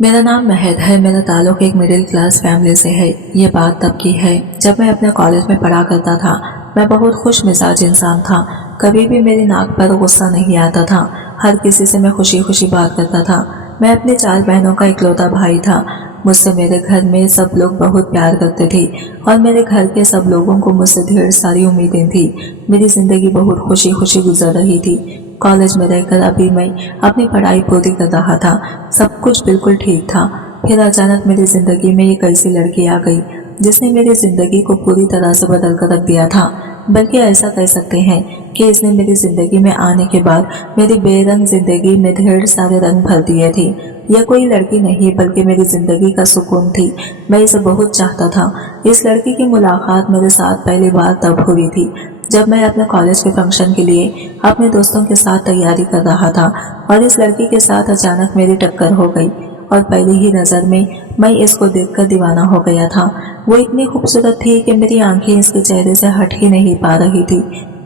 मेरा नाम महक है। मेरा ताल्लुक एक मिडिल क्लास फैमिली से है। ये बात तब की है जब मैं अपने कॉलेज में पढ़ा करता था। मैं बहुत खुश मिजाज इंसान था। कभी भी मेरी नाक पर गुस्सा नहीं आता था। हर किसी से मैं खुशी खुशी बात करता था। मैं अपनी 4 बहनों का इकलौता भाई था। मुझसे मेरे घर में सब लोग बहुत प्यार करते थे और मेरे घर के सब लोगों को मुझसे ढेर सारी उम्मीदें थी। मेरी जिंदगी बहुत खुशी खुशी गुजर रही थी। कॉलेज में रहकर अभी मैं अपनी पढ़ाई पूरी कर रहा था। सब कुछ बिल्कुल ठीक था। फिर अचानक मेरी जिंदगी में एक ऐसी लड़की आ गई जिसने मेरी जिंदगी को पूरी तरह से बदल कर रख दिया था। बल्कि ऐसा कह सकते हैं कि इसने मेरी जिंदगी में आने के बाद मेरी बेरंग जिंदगी में ढेर सारे रंग भर दिए थे। यह कोई लड़की नहीं बल्कि मेरी जिंदगी का सुकून थी। मैं इसे बहुत चाहता था। इस लड़की की मुलाकात मेरे साथ पहली बार तब हुई थी जब मैं अपने कॉलेज के फंक्शन के लिए अपने दोस्तों के साथ तैयारी कर रहा था और इस लड़की के साथ अचानक मेरी टक्कर हो गई और पहली ही नज़र में मैं इसको देखकर दीवाना हो गया था। वो इतनी खूबसूरत थी कि मेरी आंखें इसके चेहरे से हट ही नहीं पा रही थी।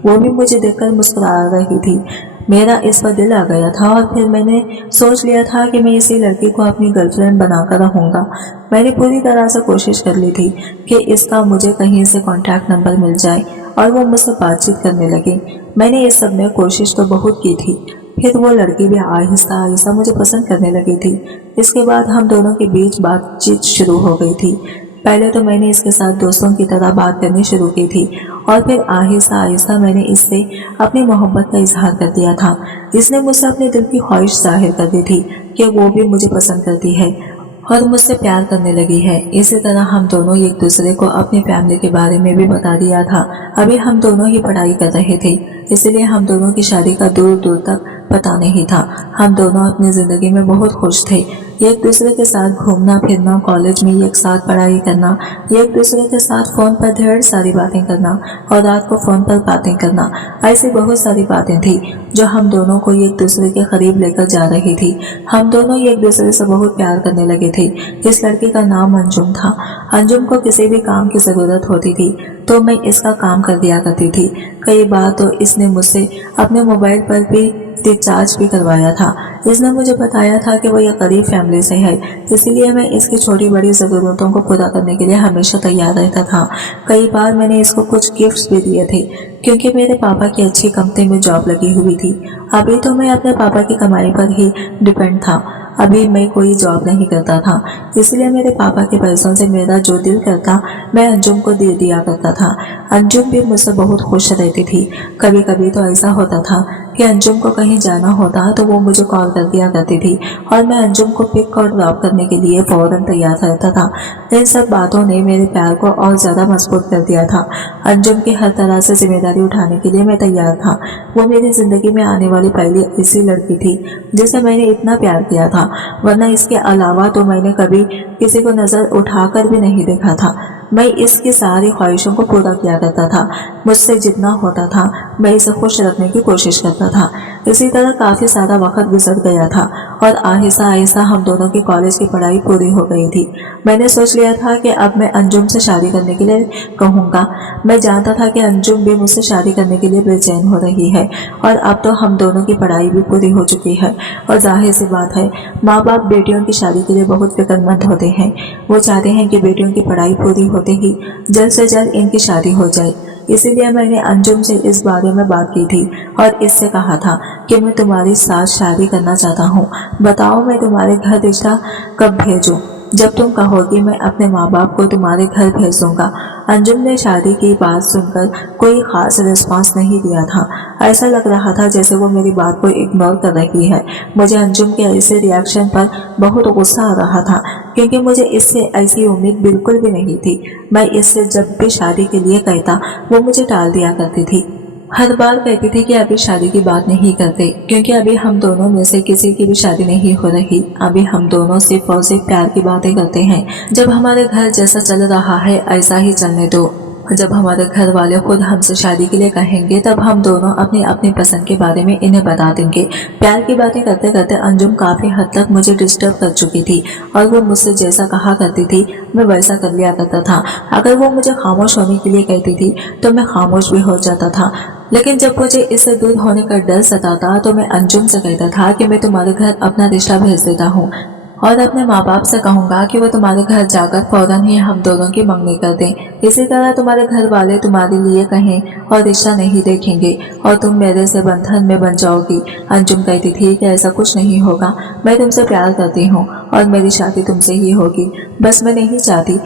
वो भी मुझे देखकर मुस्कुरा रही थी। मेरा इस पर दिल आ गया था और फिर मैंने सोच लिया था कि मैं इसी लड़की को अपनी गर्लफ्रेंड बनाकर रहूँगा। मैंने पूरी तरह से कोशिश कर ली थी कि इसका मुझे कहीं से कॉन्टैक्ट नंबर मिल जाए और वो मुझसे बातचीत करने लगे। मैंने इस सब में कोशिश तो बहुत की थी। फिर वो लड़की भी आहिस्ता आहिस्ता मुझे पसंद करने लगी थी। इसके बाद हम दोनों के बीच बातचीत शुरू हो गई थी। पहले तो मैंने इसके साथ दोस्तों की तरह बात करनी शुरू की थी और फिर आहिस्ता आहिस्ता मैंने इससे अपनी मोहब्बत का इजहार कर दिया था। इसने मुझसे अपने दिल की ख्वाहिश जाहिर कर दी थी कि वो भी मुझे पसंद करती है और मुझसे प्यार करने लगी है। इसी तरह हम दोनों एक दूसरे को अपनी फैमिली के बारे में भी बता दिया था। अभी हम दोनों ही पढ़ाई कर रहे थे, इसलिए हम दोनों की शादी का दूर दूर तक पता नहीं था। हम दोनों अपनी जिंदगी में बहुत खुश थे। एक दूसरे के साथ घूमना फिरना, कॉलेज में एक साथ पढ़ाई करना, एक दूसरे के साथ फोन पर ढेर सारी बातें करना और रात को फोन पर बातें करना, ऐसी बहुत सारी बातें थी जो हम दोनों को एक दूसरे के करीब लेकर जा रही थी। हम दोनों एक दूसरे से बहुत प्यार करने लगे थे। इस लड़की का नाम अंजुम था। अंजुम को किसी भी काम की जरूरत होती थी तो मैं इसका काम कर दिया करती थी। कई बार तो इसने मुझसे अपने मोबाइल पर भी रिचार्ज भी करवाया था। इसने मुझे बताया था कि वो एक गरीब फैमिली से है, इसीलिए मैं इसकी छोटी बड़ी ज़रूरतों को पूरा करने के लिए हमेशा तैयार रहता था। कई बार मैंने इसको कुछ गिफ्ट्स भी दिए थे क्योंकि मेरे पापा की अच्छी कंपनी में जॉब लगी हुई थी। अभी तो मैं अपने पापा की कमाई पर ही डिपेंड था। अभी मैं कोई जॉब नहीं करता था, इसलिए मेरे पापा के पैसों से मेरा जो दिल करता मैं अंजुम को दे दिया करता था। अंजुम भी मुझसे बहुत खुश रहती थी। कभी कभी तो ऐसा होता था कि अंजुम को कहीं जाना होता तो वो मुझे कॉल कर दिया करती थी और मैं अंजुम को पिक और ड्रॉप करने के लिए फौरन तैयार रहता था। इन सब बातों ने मेरे प्यार को और ज़्यादा मजबूत कर दिया था। अंजुम की हर तरह से जिम्मेदारी उठाने के लिए मैं तैयार था। वो मेरी ज़िंदगी में आने वाली पहली ऐसी लड़की थी जिसे मैंने इतना प्यार किया था, वरना इसके अलावा तो मैंने कभी किसी को नज़र उठाकर भी नहीं देखा था। मैं इसकी सारी ख्वाहिशों को पूरा किया करता था। मुझसे जितना होता था मैं इसे खुश रखने की कोशिश करता था। इसी तरह काफ़ी सारा वक्त गुजर गया था और आहिस्ता आहिस्ता हम दोनों की कॉलेज की पढ़ाई पूरी हो गई थी। मैंने सोच लिया था कि अब मैं अंजुम से शादी करने के लिए कहूँगा। मैं जानता था कि अंजुम भी मुझसे शादी करने के लिए बेचैन हो रही है और अब तो हम दोनों की पढ़ाई भी पूरी हो चुकी है और जाहिर सी बात है माँ बाप बेटियों की शादी के लिए बहुत फिक्रमंद होते हैं। वो चाहते हैं कि बेटियों की पढ़ाई पूरी होते ही जल्द से जल्द इनकी शादी हो जाए। इसीलिए मैंने अंजुम से इस बारे में बात की थी और इससे कहा था कि मैं तुम्हारी साथ शादी करना चाहता हूँ। बताओ मैं तुम्हारे घर रिश्ता कब भेजूँ? जब तुम कहोगी मैं अपने माँ बाप को तुम्हारे घर भेज दूंगा। अंजुम ने शादी की बात सुनकर कोई खास रिस्पांस नहीं दिया था। ऐसा लग रहा था जैसे वो मेरी बात को इग्नोर कर रही है। मुझे अंजुम के ऐसे रिएक्शन पर बहुत गुस्सा आ रहा था क्योंकि मुझे इससे ऐसी उम्मीद बिल्कुल भी नहीं थी। मैं इससे जब भी शादी के लिए कहता वो मुझे टाल दिया करती थी। हर बार कहती थी कि अभी शादी की बात नहीं करते क्योंकि अभी हम दोनों में से किसी की भी शादी नहीं हो रही। अभी हम दोनों सिर्फ और सिर्फ प्यार की बातें करते हैं। जब हमारे घर जैसा चल रहा है ऐसा ही चलने दो। जब हमारे घर वाले खुद हमसे शादी के लिए कहेंगे तब हम दोनों अपनी अपनी पसंद के बारे में इन्हें बता देंगे। प्यार की बातें करते करते अंजुम काफ़ी हद तक मुझे डिस्टर्ब कर चुकी थी और वो मुझसे जैसा कहा करती थी मैं वैसा कर लिया करता था। अगर वो मुझे खामोश होने के लिए कहती थी तो मैं खामोश भी हो जाता था। लेकिन जब मुझे इससे दूर होने का डर सताता तो मैं अंजुम से कहता था कि मैं तुम्हारे घर अपना रिश्ता भेज देता हूँ और अपने माँ बाप से कहूँगा कि वो तुम्हारे घर जाकर फौरन ही हम दोनों की मंगनी कर दें। इसी तरह तुम्हारे घर वाले तुम्हारे लिए कहें और रिश्ता नहीं देखेंगे और तुम मेरे से बंधन में बन जाओगी। अंजुम कहती थी कि ऐसा कुछ नहीं होगा, मैं तुमसे प्यार करती हूँ और मेरी शादी तुमसे ही होगी। बस मैं नहीं चाहती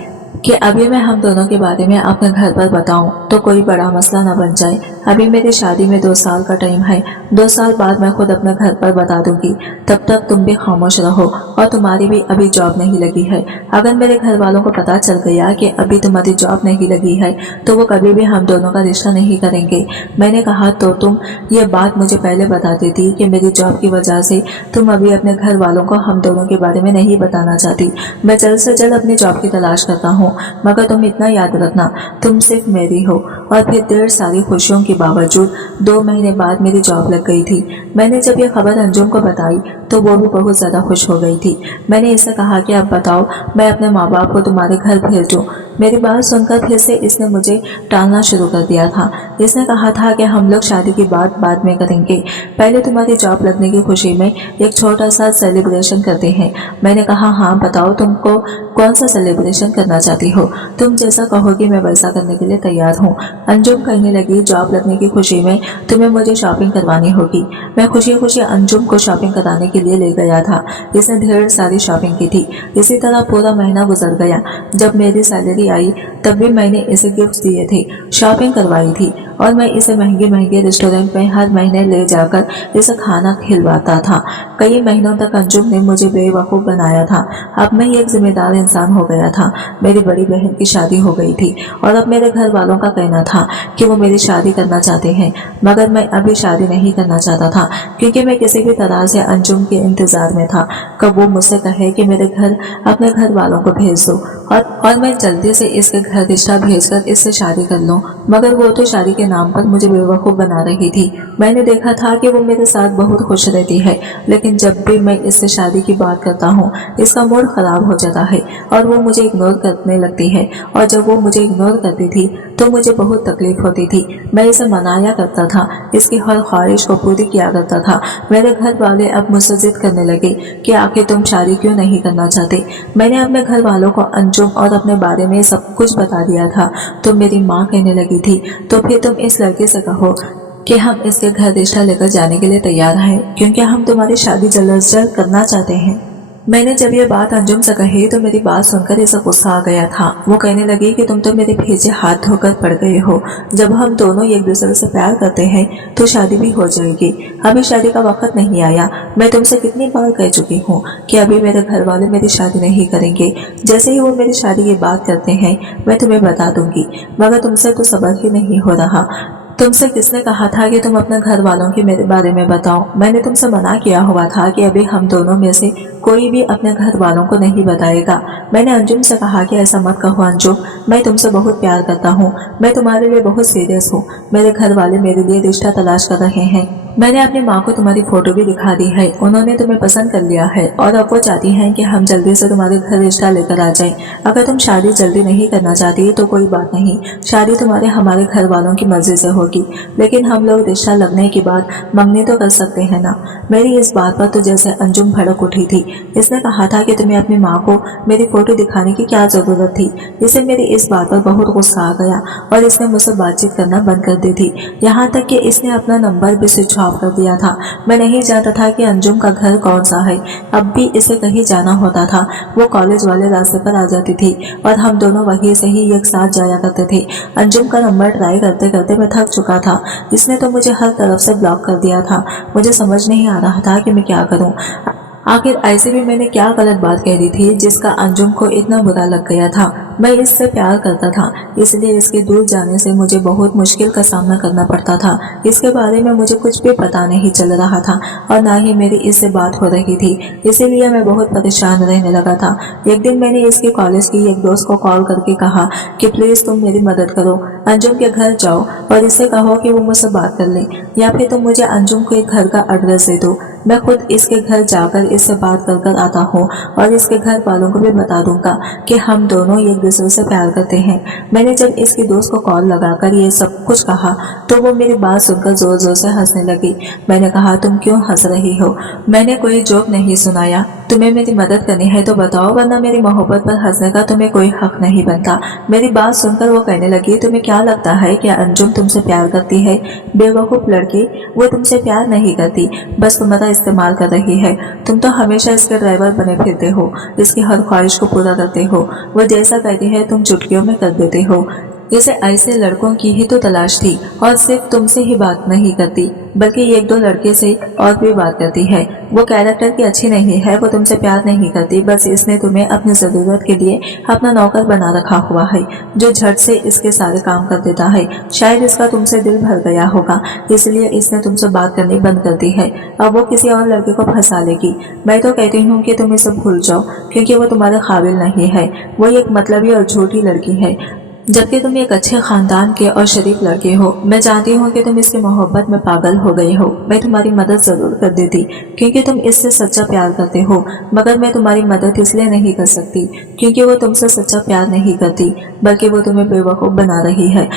कि अभी मैं हम दोनों के बारे में अपने घर पर बताऊं तो कोई बड़ा मसला न बन जाए। अभी मेरी शादी में 2 साल का टाइम है, 2 साल बाद मैं खुद अपने घर पर बता दूंगी। तब तक तुम भी खामोश रहो और तुम्हारी भी अभी जॉब नहीं लगी है। अगर मेरे घर वालों को पता चल गया कि अभी तुम्हारी जॉब नहीं लगी है तो वो कभी भी हम दोनों का रिश्ता नहीं करेंगे। मैंने कहा तो तुम ये बात मुझे पहले बता देती कि मेरी जॉब की वजह से तुम अभी अपने घर वालों को हम दोनों के बारे में नहीं बताना चाहती। मैं जल्द से जल्द अपनी जॉब की तलाश करता हूँ, मगर तुम इतना याद रखना तुम सिर्फ मेरी हो। और फिर ढेर सारी खुशियों के बावजूद 2 महीने बाद मेरी जॉब लग गई थी। मैंने जब ये खबर अंजुम को बताई तो वो भी बहुत ज़्यादा खुश हो गई थी। मैंने इससे कहा कि अब बताओ मैं अपने माँ बाप को तुम्हारे घर भेज दूँ। मेरी बात सुनकर फिर से इसने मुझे टालना शुरू कर दिया था। इसने कहा था कि हम लोग शादी की बात बाद में करेंगे, पहले तुम्हारी जॉब लगने की खुशी में एक छोटा सा सेलिब्रेशन करते हैं। मैंने कहा हाँ बताओ तुमको कौन सा सेलिब्रेशन करना चाहती हो, तुम जैसा कहोगी मैं वैसा करने के लिए तैयार हूँ। अंजुम कहने लगी जॉब लगने की खुशी में तुम्हें मुझे शॉपिंग करवानी होगी। मैं खुशी खुशी अंजुम को शॉपिंग कराने के लिए ले गया था। इसने ढेर सारी शॉपिंग की थी। इसी तरह पूरा महीना गुजर गया। जब मेरी सैलरी आई तब भी मैंने इसे गिफ्ट दिए थे, शॉपिंग करवाई थी और मैं इसे महंगे महंगे रेस्टोरेंट में हर महीने ले जाकर इसे खाना खिलवाता था। कई महीनों तक अंजुम ने मुझे बेवकूफ़ बनाया था। अब मैं एक जिम्मेदार इंसान हो गया था। मेरी बड़ी बहन की शादी हो गई थी और अब मेरे घर वालों का कहना था कि वो मेरी शादी करना चाहते हैं, मगर मैं अभी शादी नहीं करना चाहता था क्योंकि मैं किसी भी तरह से अंजुम के इंतजार में था कब वो मुझसे कहे कि मेरे घर अपने घर वालों को भेज दो और मैं जल्दी से इसके घर रिश्ता भेजकर इससे शादी कर लूं। मगर वो तो शादी के नाम पर मुझे बेवकूफ़ बना रही थी। मैंने देखा था कि वो मेरे साथ बहुत खुश रहती है, लेकिन जब भी मैं इससे शादी की बात करता हूँ इसका मूड खराब हो जाता है और वो मुझे इग्नोर करने लगती है। और जब वो मुझे इग्नोर करती थी तो मुझे बहुत तकलीफ होती थी। मैं इसे मनाया करता था, इसकी हर ख्वाहिश को पूरी किया करता था। मेरे घर वाले अब मुझसे जिद करने लगे कि आखिर तुम शादी क्यों नहीं करना चाहते। मैंने अपने घर वालों को अंजुम और अपने बारे में सब कुछ बता दिया था तो मेरी माँ कहने लगी थी तो फिर तुम इस लड़के से कहो कि हम इसके घर रिश्ता लेकर जाने के लिए तैयार हैं क्योंकि हम तुम्हारी शादी जल्द से जल्द करना चाहते हैं। मैंने जब ये बात अंजुम से कही तो मेरी बात सुनकर इसे गुस्सा आ गया था। वो कहने लगी कि तुम तो मेरे भेजे हाथ धोकर पड़ गए हो। जब हम दोनों एक दूसरे से प्यार करते हैं तो शादी भी हो जाएगी। अभी शादी का वक्त नहीं आया। मैं तुमसे कितनी बार कह चुकी हूँ कि अभी मेरे घर वाले मेरी शादी नहीं करेंगे। जैसे ही वो मेरी शादी की बात करते हैं मैं तुम्हें बता दूंगी, मगर तुमसे तो सब्र ही नहीं हो रहा। तुमसे किसने कहा था कि तुम अपने घर वालों के मेरे बारे में बताओ। मैंने तुमसे मना किया हुआ था कि अभी हम दोनों में से कोई भी अपने घर वालों को नहीं बताएगा। मैंने अंजुम से कहा कि ऐसा मत कहो अंजुम, मैं तुमसे बहुत प्यार करता हूँ, मैं तुम्हारे लिए बहुत सीरियस हूँ। मेरे घर वाले मेरे लिए रिश्ता तलाश कर रहे हैं। मैंने अपनी माँ को तुम्हारी फोटो भी दिखा दी है, उन्होंने तुम्हें पसंद कर लिया है और अब वो चाहती हैं कि हम जल्दी से तुम्हारे घर रिश्ता लेकर आ जाएं। अगर तुम शादी जल्दी नहीं करना चाहती तो कोई बात नहीं, शादी तुम्हारे हमारे घर वालों की मर्जी से होगी, लेकिन हम लोग रिश्ता लगने के बाद मंगनी तो कर सकते हैं ना। मेरी इस बात पर तो जैसे अंजुम भड़क उठी थी। इसने कहा था कि तुम्हें अपनी माँ को मेरी फोटो दिखाने की क्या जरूरत थी। इसे मेरी इस बात पर बहुत गुस्सा आ गया और इसने मुझसे बातचीत करना बंद कर दी थी। यहाँ तक कि इसने अपना नंबर भी स्विच ऑफ कर दिया था। मैं नहीं जानता था कि अंजुम का घर कौन सा है। अब भी इसे कहीं जाना होता था वो कॉलेज वाले रास्ते पर आ जाती थी और हम दोनों वहीं से ही एक साथ जाया करते थे। अंजुम का नंबर ट्राई करते करते मैं थक चुका था। इसने तो मुझे हर तरफ से ब्लॉक कर दिया था। मुझे समझ नहीं आ रहा था कि मैं क्या करूं। आखिर ऐसे भी मैंने क्या गलत बात कह दी थी जिसका अंजुम को इतना बुरा लग गया था। मैं इससे प्यार करता था, इसलिए इसके दूर जाने से मुझे बहुत मुश्किल का सामना करना पड़ता था। इसके बारे में मुझे कुछ भी पता नहीं चल रहा था और ना ही मेरी इससे बात हो रही थी, इसीलिए मैं बहुत परेशान रहने लगा था। एक दिन मैंने इसके कॉलेज की एक दोस्त को कॉल करके कहा कि प्लीज़ तुम मेरी मदद करो, अंजुम के घर जाओ और इससे कहो कि वो मुझसे बात कर ले, या फिर तुम मुझे अंजुम के घर का एड्रेस दे दो। मैं खुद इसके घर जाकर इससे बात कर कर आता हूँ और इसके घर वालों को भी बता दूंगा कि हम दोनों एक दूसरे से प्यार करते हैं। मैंने जब इसकी दोस्त को कॉल लगाकर ये सब कुछ कहा तो वो मेरी बात सुनकर जोर जोर से हंसने लगी। मैंने कहा, तुम क्यों हंस रही हो? मैंने कोई जोक नहीं सुनाया। तुम्हें मेरी मदद करनी है तो बताओ, वरना मेरी मोहब्बत पर हंसने का तुम्हें कोई हक नहीं बनता। मेरी बात सुनकर वो कहने लगी, तुम्हें क्या लगता है कि अंजुम तुमसे प्यार करती है? बेवकूफ लड़की, वो तुमसे प्यार नहीं करती, बस तुम्हारा इस्तेमाल कर रही है। तुम तो हमेशा इसके ड्राइवर बने फिरते हो, इसकी हर ख्वाहिश को पूरा करते हो। वो जैसा कहती है तुम चुटकियों में कर देते हो। इसे ऐसे लड़कों की ही तो तलाश थी और सिर्फ तुमसे ही बात नहीं करती बल्कि एक दो लड़के से और भी बात करती है। वो कैरेक्टर की अच्छी नहीं है, वो तुमसे प्यार नहीं करती, बस इसने तुम्हें अपनी जरूरत के लिए अपना नौकर बना रखा हुआ है जो झट से इसके सारे काम कर देता है। शायद इसका तुमसे दिल भर गया होगा, इसलिए इसने तुमसे बात करनी बंद कर दी है। अब वो किसी और लड़के को फंसा लेगी। मैं तो कहती हूँ कि तुम इसे भूल जाओ क्योंकि वो तुम्हारे काबिल नहीं है। वो एक मतलबी और झूठी लड़की है, जबकि तुम एक अच्छे खानदान के और शरीफ लड़के हो। मैं जानती हूँ कि तुम इसकी मोहब्बत में पागल हो गए हो। मैं तुम्हारी मदद जरूर कर देती क्योंकि तुम इससे सच्चा प्यार करते हो, मगर मैं तुम्हारी मदद इसलिए नहीं कर सकती क्योंकि वो तुमसे सच्चा प्यार नहीं करती बल्कि वो तुम्हें बेवकूफ बना रही है।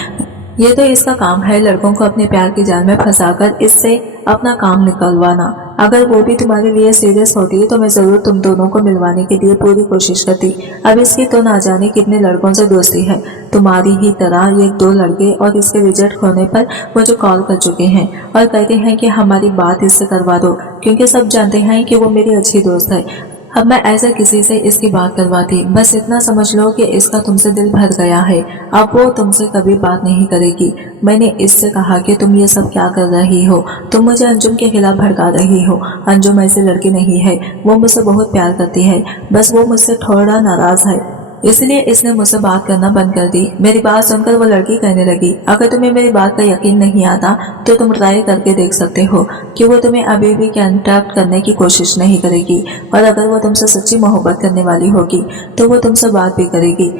ये तो इसका काम है लड़कों को अपने प्यार की जाल में फंसाकर इससे अपना काम निकलवाना। अगर वो भी तुम्हारे लिए सीरियस होती तो मैं जरूर तुम दोनों को मिलवाने के लिए पूरी कोशिश करती। अब इसकी तो ना जाने कितने लड़कों से दोस्ती है। तुम्हारी ही तरह एक दो लड़के और इसके रिजल्ट होने पर मुझे कॉल कर चुके हैं और कहते हैं कि हमारी बात इससे करवा दो क्योंकि सब जानते हैं कि वो मेरी अच्छी दोस्त है। अब मैं ऐसा किसी से इसकी बात करवाती, बस इतना समझ लो कि इसका तुमसे दिल भर गया है। अब वो तुमसे कभी बात नहीं करेगी। मैंने इससे कहा कि तुम ये सब क्या कर रही हो, तुम मुझे अंजुम के खिलाफ भड़का रही हो। अंजुम ऐसी लड़की नहीं है, वो मुझसे बहुत प्यार करती है, बस वो मुझसे थोड़ा नाराज है, इसलिए इसने मुझसे बात करना बंद कर दी। मेरी बात सुनकर वो लड़की कहने लगी, अगर तुम्हें मेरी बात का यकीन नहीं आता तो तुम ट्राई करके देख सकते हो कि वो तुम्हें अभी भी कांटेक्ट करने की कोशिश नहीं करेगी और अगर वो तुमसे सच्ची मोहब्बत करने वाली होगी तो वो तुमसे बात भी करेगी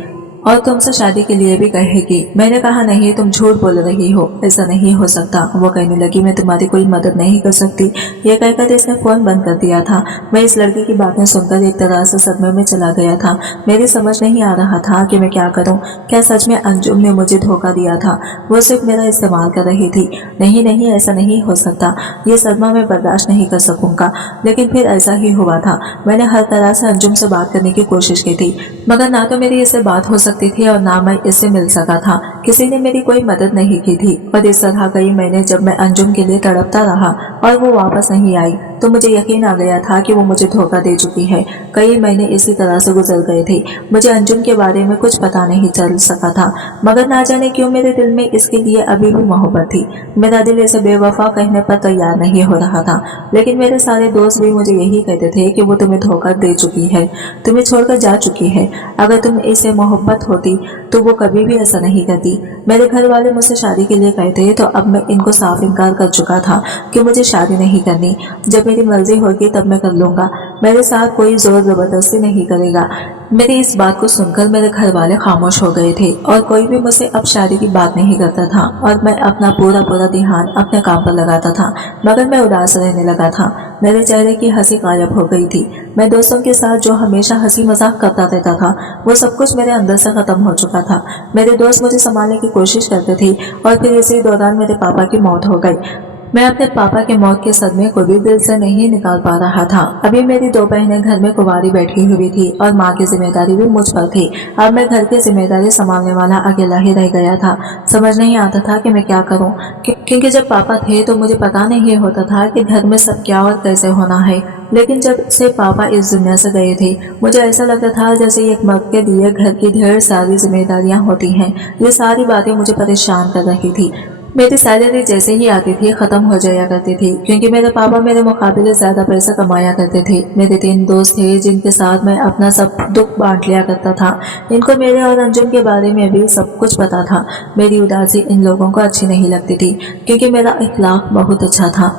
और तुमसे शादी के लिए भी कहेगी। मैंने कहा, नहीं, तुम झूठ बोल रही हो, ऐसा नहीं हो सकता। वो कहने लगी, मैं तुम्हारी कोई मदद नहीं कर सकती। ये कहकर इसने फोन बंद कर दिया था। मैं इस लड़की की बातें सुनकर एक तरह से सदमे में चला गया था। मेरी समझ नहीं आ रहा था कि मैं क्या करूं। क्या सच में अंजुम ने मुझे धोखा दिया था? वो सिर्फ मेरा इस्तेमाल कर रही थी। नहीं, ऐसा नहीं हो सकता। ये सदमा मैं बर्दाश्त नहीं कर सकूंगा। लेकिन फिर ऐसा ही हुआ था। मैंने हर तरह से अंजुम से बात करने की कोशिश की थी, मगर ना तो मेरी इससे बात हो सकती थी और ना मैं इससे मिल सका था। किसी ने मेरी कोई मदद नहीं की थी और इस तरह कई महीने जब मैं अंजुम के लिए तड़पता रहा और वो वापस नहीं आई तो मुझे यकीन आ गया था कि वो मुझे धोखा दे चुकी है। कई महीने इसी तरह से गुजर गए थे। मुझे अंजुम के बारे में कुछ पता नहीं चल सका था, मगर ना जाने क्यों मेरे दिल में इसके लिए अभी भी मोहब्बत थी। मेरा दिल इसे बेवफा कहने पर तैयार नहीं हो रहा था, लेकिन मेरे सारे दोस्त भी मुझे यही कहते थे कि वो तुम्हें धोखा दे चुकी है, तुम्हें छोड़कर जा चुकी है। अगर तुम इसे मोहब्बत होती तो वो कभी भी ऐसा नहीं करती। मेरे घर वाले मुझसे शादी के लिए कहते तो अब मैं इनको साफ इनकार कर चुका था कि मुझे शादी नहीं करनी। जब मेरी मर्जी होगी तब मैं कर लूंगा। मेरे साथ कोई जोर जबरदस्ती नहीं करेगा। मेरी इस बात को सुनकर मेरे घर वाले खामोश हो गए थे और कोई भी मुझसे अब शादी की बात नहीं करता था और मैं अपना पूरा ध्यान अपने काम पर लगाता था। मगर मैं उदास रहने लगा था। मेरे चेहरे की हंसी गायब हो गई थी। मैं दोस्तों के साथ जो हमेशा हंसी मजाक करता रहता था वो सब कुछ मेरे अंदर से खत्म हो चुका था। मेरे दोस्त मुझे संभालने की कोशिश करते थे और फिर इसी दौरान मेरे पापा की मौत हो गई। मैं अपने पापा की मौत के सदमे को भी दिल से नहीं निकाल पा रहा था। अभी मेरी दो बहनें घर में कुंवारी बैठी हुई थी और माँ की जिम्मेदारी भी मुझ पर थी। अब मैं घर की जिम्मेदारी संभालने वाला अकेला ही रह गया था। समझ नहीं आता था कि मैं क्या करूं, क्योंकि जब पापा थे तो मुझे पता नहीं होता था कि घर में सब क्या और कैसे होना है। लेकिन जब से पापा इस दुनिया से गए थे मुझे ऐसा लगता था जैसे एक मर्द के लिए घर की ढेर सारी जिम्मेदारियां होती हैं। ये सारी बातें मुझे परेशान कर रही थी। मेरी सैलरी जैसे ही आती थी खत्म हो जाया करती थी, क्योंकि मेरे पापा मेरे मुकाबले ज्यादा पैसा कमाया करते थे। मेरे 3 दोस्त थे जिनके साथ मैं अपना सब दुख बांट लिया करता था। इनको मेरे और अंजुम के बारे में भी सब कुछ पता था। मेरी उदासी इन लोगों को अच्छी नहीं लगती थी क्योंकि मेरा इखलाक बहुत अच्छा था।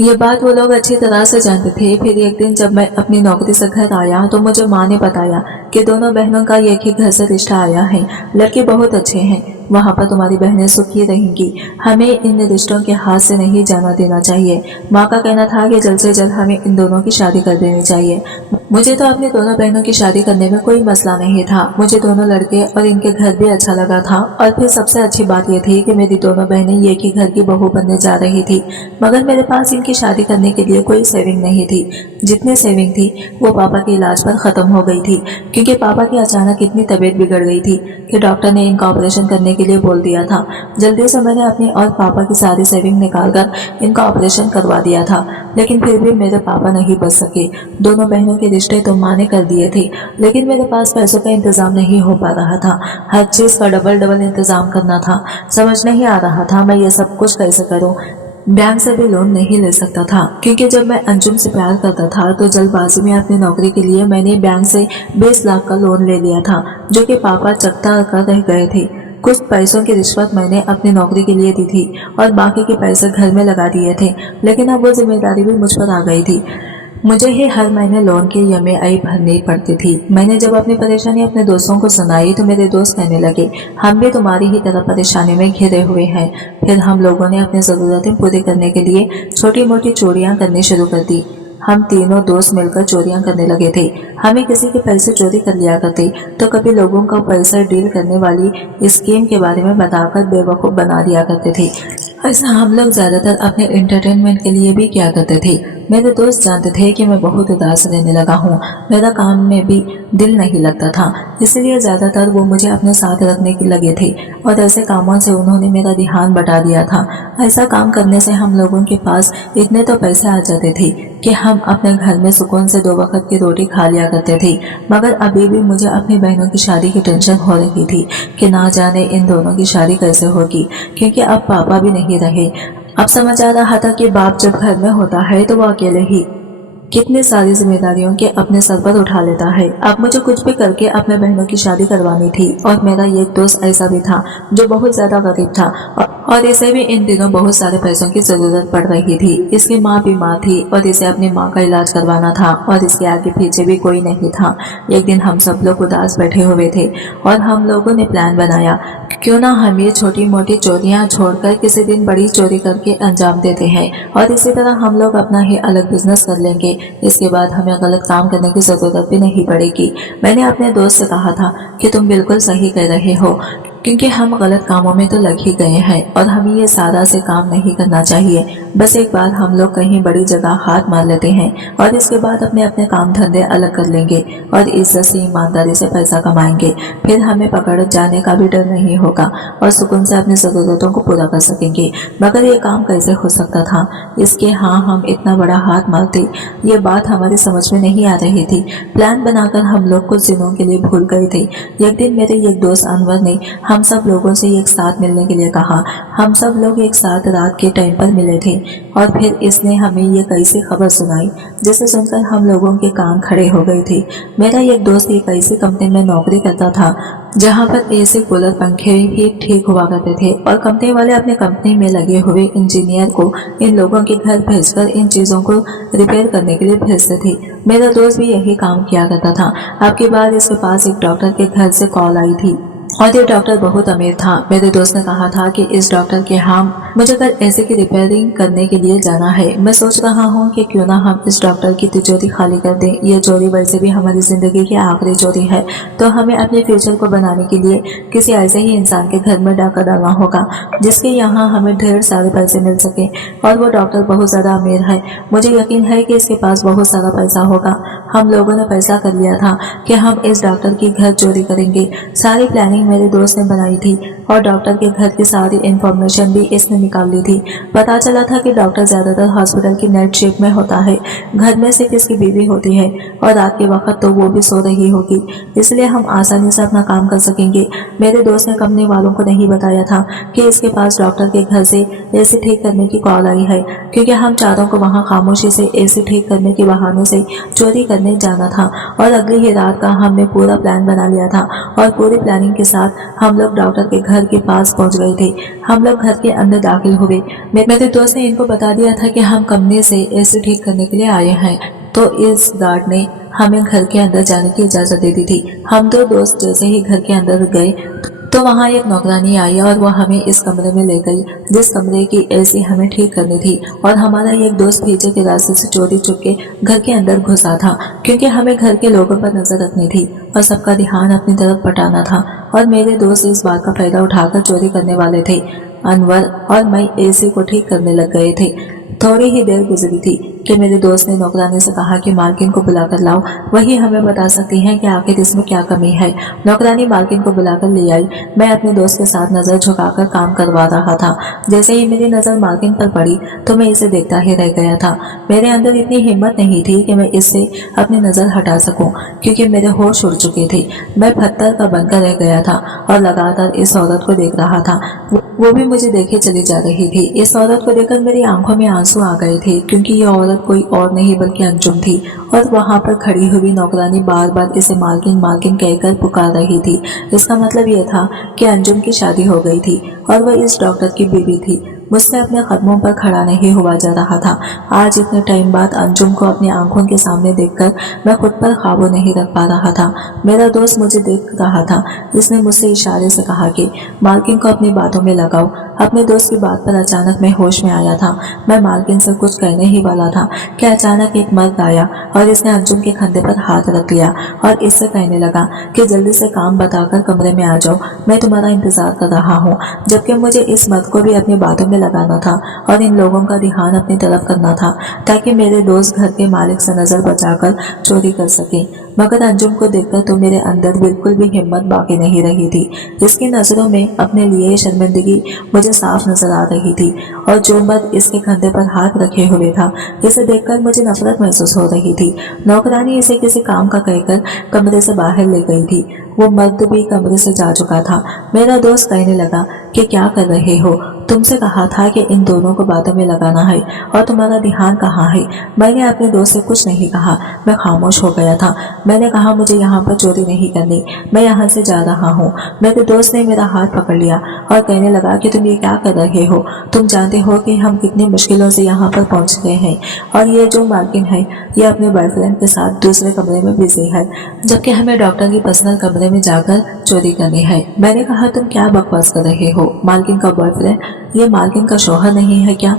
ये बात वो लोग अच्छी तरह से जानते थे। फिर एक दिन जब मैं अपनी नौकरी से घर आया तो मुझे माँ ने बताया कि दोनों बहनों का एक ही घर से रिश्ता आया है। लड़के बहुत अच्छे हैं। वहाँ पर तुम्हारी बहनें सुखी रहेंगी। हमें इन रिश्तों के हाथ से नहीं जाना देना चाहिए। माँ का कहना था कि जल्द से जल्द हमें इन दोनों की शादी कर देनी चाहिए। मुझे तो अपनी दोनों बहनों की शादी करने में कोई मसला नहीं था। मुझे दोनों लड़के और इनके घर भी अच्छा लगा था। और फिर सबसे अच्छी बात यह थी कि मेरी दोनों बहनें एक ही घर की बहू बनने जा रही थी। मगर मेरे पास इनकी शादी करने के लिए कोई सेविंग नहीं थी। जितनी सेविंग थी वो पापा के इलाज पर खत्म हो गई थी, क्योंकि पापा की अचानक इतनी तबीयत बिगड़ गई थी कि डॉक्टर ने इनका ऑपरेशन करने के लिए बोल दिया था। जल्दी से मैंने अपनी और पापा की सारी सेविंग निकालकर इनका ऑपरेशन करवा दिया था, लेकिन फिर भी मेरे पापा नहीं बच सके। दोनों बहनों के रिश्ते तो माँ ने कर दिए थे, लेकिन मेरे पास पैसों का इंतजाम नहीं हो पा रहा था। हर चीज का डबल इंतजाम करना था। समझ नहीं आ रहा था मैं ये सब कुछ कैसे करूं। बैंक से भी लोन नहीं ले सकता था, क्योंकि जब मैं अंजुम से प्यार करता था तो जल्दबाजी में अपनी नौकरी के लिए मैंने बैंक से 20 लाख का लोन ले लिया था, जो कि पापा चकता कर रह गए थे। कुछ पैसों की रिश्वत मैंने अपनी नौकरी के लिए दी थी और बाकी के पैसे घर में लगा दिए थे, लेकिन अब वो जिम्मेदारी भी मुझ पर आ गई थी। मुझे ही हर महीने लोन की ईएमआई भरनी पड़ती थी। मैंने जब अपनी परेशानी अपने दोस्तों को सुनाई तो मेरे दोस्त कहने लगे, हम भी तुम्हारी ही तरह परेशानी में घिरे हुए हैं। फिर हम लोगों ने अपनी ज़रूरतें पूरी करने के लिए छोटी मोटी चोरियां करनी शुरू कर दी। हम तीनों दोस्त मिलकर चोरियां करने लगे थे। हमें किसी के पैसे चोरी कर लिया करते तो कभी लोगों को पैसा डील करने वाली स्कीम के बारे में बताकर बेवकूफ़ बना दिया करते थे। ऐसा हम लोग ज्यादातर अपने एंटरटेनमेंट के लिए भी किया करते थे। मेरे दोस्त जानते थे कि मैं बहुत उदास रहने लगा हूँ। मेरा काम में भी दिल नहीं लगता था, इसलिए ज्यादातर वो मुझे अपने साथ रखने के लगे थे और ऐसे कामों से उन्होंने मेरा ध्यान बटा दिया था। ऐसा काम करने से हम लोगों के पास इतने तो पैसे आ जाते थे कि हम अपने घर में सुकून से 2 वक्त की रोटी खा लिया करते थे। मगर अभी भी मुझे अपनी बहनों की शादी की टेंशन हो रही थी कि ना जाने इन दोनों की शादी कैसे होगी, क्योंकि अब पापा भी नहीं रहे। अब समझ आ रहा था कि बाप जब घर में होता है तो वो अकेले ही कितनी सारी जिम्मेदारियों के अपने सर पर उठा लेता है। अब मुझे कुछ भी करके अपने बहनों की शादी करवानी थी। और मेरा एक दोस्त ऐसा भी था जो बहुत ज्यादा गरीब था और इसे भी इन दिनों बहुत सारे पैसों की जरूरत पड़ रही थी। इसकी माँ बीमार थी और इसे अपनी माँ का इलाज करवाना था और इसके आगे पीछे भी कोई नहीं था। एक दिन हम सब लोग उदास बैठे हुए थे और हम लोगों ने प्लान बनाया, क्यों ना हम ये छोटी मोटी चोरियां छोड़कर किसी दिन बड़ी चोरी करके अंजाम देते हैं और इसी तरह हम लोग अपना ही अलग बिजनेस कर लेंगे। इसके बाद हमें गलत काम करने की जरूरत भी नहीं पड़ेगी। मैंने अपने दोस्त से कहा था कि तुम बिल्कुल सही कह रहे हो, क्योंकि हम गलत कामों में तो लग ही गए हैं और हमें ये सादा से काम नहीं करना चाहिए। बस एक बार हम लोग कहीं बड़ी जगह हाथ मार लेते हैं और इसके बाद अपने अपने काम धंधे अलग कर लेंगे और इज्जत से ईमानदारी से पैसा कमाएंगे। फिर हमें पकड़ जाने का भी डर नहीं होगा और सुकून से अपनी जरूरतों को पूरा कर सकेंगे। मगर ये काम कैसे हो सकता था, इसके हम इतना बड़ा हाथ मारते, ये बात हमारी समझ में नहीं आ रही थी। प्लान बनाकर हम लोग कुछ दिनों के लिए भूल गए थे। एक दिन मेरे एक दोस्त अनवर ने हम सब लोगों से एक साथ मिलने के लिए कहा। हम सब लोग एक साथ रात के टाइम पर मिले थे और फिर इसने हमें ये कैसी खबर सुनाई जिसे सुनकर हम लोगों के कान खड़े हो गए थे। मेरा एक दोस्त एक ऐसी कंपनी में नौकरी करता था जहाँ पर एसी कूलर पंखे ही ठीक हुआ करते थे और कंपनी वाले अपने कंपनी में लगे हुए इंजीनियर को इन लोगों के घर भेजकर इन चीजों को रिपेयर करने के लिए भेजते थे। मेरा दोस्त भी यही काम किया करता था। अब की बार इसके पास एक डॉक्टर के घर से कॉल आई थी और ये डॉक्टर बहुत अमीर था। मेरे दोस्त ने कहा था कि इस डॉक्टर के मुझे कल एसी की रिपेयरिंग करने के लिए जाना है। मैं सोच रहा हूँ कि क्यों ना हम इस डॉक्टर की तिजोरी खाली कर दें। ये चोरी वैसे भी हमारी जिंदगी की आखिरी चोरी है, तो हमें अपने फ्यूचर को बनाने के लिए किसी ऐसे ही इंसान के घर में डाका डालना होगा जिसके यहाँ हमें ढेर सारे पैसे मिल सके। और वो डॉक्टर बहुत ज्यादा अमीर है। मुझे यकीन है कि इसके पास बहुत सारा पैसा होगा। हम लोगों ने फैसला कर लिया था कि हम इस डॉक्टर की घर चोरी करेंगे। सारी प्लानिंग मेरे दोस्त ने बनाई थी और डॉक्टर के घर की सारी इंफॉर्मेशन भी इसने निकाल ली थी। पता चला था कि डॉक्टर ज्यादातर हॉस्पिटल की नाइट शिफ्ट में होता है। घर में सिर्फ इसकी बीवी होती है और रात के वक्त तो वो भी सो रही होगी, इसलिए हम आसानी से अपना काम कर सकेंगे। मेरे दोस्त ने कंपनी वालों को नहीं बताया था कि इसके पास डॉक्टर के घर से एसी ठीक करने की कॉल आई है, क्योंकि हम चारों को वहाँ खामोशी से एसी ठीक करने के बहाने से चोरी करने जाना था। और अगली ही रात का हमने पूरा प्लान बना लिया था और पूरी प्लानिंग के साथ हम लोग डॉक्टर के घर के पास पहुंच गए थे। हम लोग घर के अंदर दाखिल हुए। मेरे दोस्त ने इनको बता दिया था कि हम कंपनी से एसी ठीक करने के लिए आए हैं, तो इस गार्ड ने हमें घर के अंदर जाने की इजाजत दे दी थी। हम दो दोस्त जैसे ही घर के अंदर गए तो वहाँ एक नौकरानी आई और वो हमें इस कमरे में ले गई जिस कमरे की एसी हमें ठीक करनी थी। और हमारा एक दोस्त पीछे के रास्ते से चोरी चुप के घर के अंदर घुसा था, क्योंकि हमें घर के लोगों पर नजर रखनी थी और सबका ध्यान अपनी तरफ पटाना था। और मेरे दोस्त इस बात का फायदा उठाकर चोरी करने वाले थे। अनवर और मैं एसी को ठीक करने लग गए थे। थोड़ी ही देर गुजरी थी कि मेरे दोस्त ने नौकरानी से कहा कि मालकिन को बुलाकर लाओ, वही हमें बता सकती हैं कि आखिर इसमें क्या कमी है। नौकरानी मालकिन को बुलाकर ले आई। मैं अपने दोस्त के साथ नजर झुकाकर काम करवा रहा था। जैसे ही मेरी नजर मालकिन पर पड़ी तो मैं इसे देखता ही रह गया था। मेरे अंदर इतनी हिम्मत नहीं थी कि मैं इससे अपनी नजर हटा सकूं, क्योंकि मेरे होश उड़ चुके थे। मैं पत्थर का बनकर रह गया था और लगातार इस औरत को देख रहा था। वो भी मुझे देखे चली जा रही थी। इस औरत को देखकर मेरी आंखों में आंसू आ गए थे, क्योंकि ये औरत कोई और नहीं बल्कि अंजुम थी। और वहां पर खड़ी हुई नौकरानी बार बार इसे मालकिन मालकिन कहकर पुकार रही थी। इसका मतलब ये था कि अंजुम की शादी हो गई थी और वह इस डॉक्टर की बीवी थी। मुझसे अपने कदमों पर खड़ा नहीं हुआ जा रहा था। आज इतने टाइम बाद अंजुम को अपनी आंखों के सामने देखकर मैं खुद पर काबू नहीं रख पा रहा था। मेरा दोस्त मुझे देख रहा था। इसने मुझसे इशारे से कहा कि मालकिन को अपनी बातों में लगाओ। अपने दोस्त की बात पर अचानक मैं होश में आया था। मैं मालकिन से कुछ कहने ही वाला था कि अचानक एक मर्द आया और इसने अंजुम के कंधे पर हाथ रख लिया और इससे कहने लगा कि जल्दी से काम बताकर कमरे में आ जाओ, मैं तुम्हारा इंतजार कर रहा हूँ। जबकि मुझे इस मर्द को भी अपनी बातों में लगाना था और इन लोगों का ध्यान अपनी तरफ करना था, ताकि मेरे दोस्त घर के मालिक से नजर बचाकर चोरी कर सके। मगर अंजुम को देखकर तो मेरे अंदर बिल्कुल भी हिम्मत बाकी नहीं रही थी। इसकी नजरों में अपने लिए शर्मिंदगी मुझे साफ नजर आ रही थी। और जो मर्द इसके कंधे पर हाथ रखे हुए था, इसे देखकर मुझे नफरत महसूस हो रही थी। नौकरानी इसे किसी काम का कहकर कमरे से बाहर ले गई थी। वो मर्द भी कमरे से जा चुका था। मेरा दोस्त कहने लगा कि क्या कर रहे हो, तुमसे कहा था कि इन दोनों को बातों में लगाना है और तुम्हारा ध्यान कहाँ है। मैंने अपने दोस्त से कुछ नहीं कहा, मैं खामोश हो गया था। मैंने कहा मुझे यहाँ पर चोरी नहीं करनी, मैं यहाँ से जा रहा हूँ। मेरे दोस्त ने मेरा हाथ पकड़ लिया और कहने लगा कि तुम ये क्या कर रहे हो, तुम जानते हो कि हम कितनी मुश्किलों से यहाँ पर पहुँच गए हैं और ये जो मालकिन है ये अपने बॉयफ्रेंड के साथ दूसरे कमरे में बिजी है, जबकि हमें डॉक्टर की पर्सनल कमरे में जाकर चोरी करनी है। मैंने कहा तुम क्या बकवास कर रहे हो, मालकिन का बॉयफ्रेंड ये मालकिन का शौहर नहीं है क्या?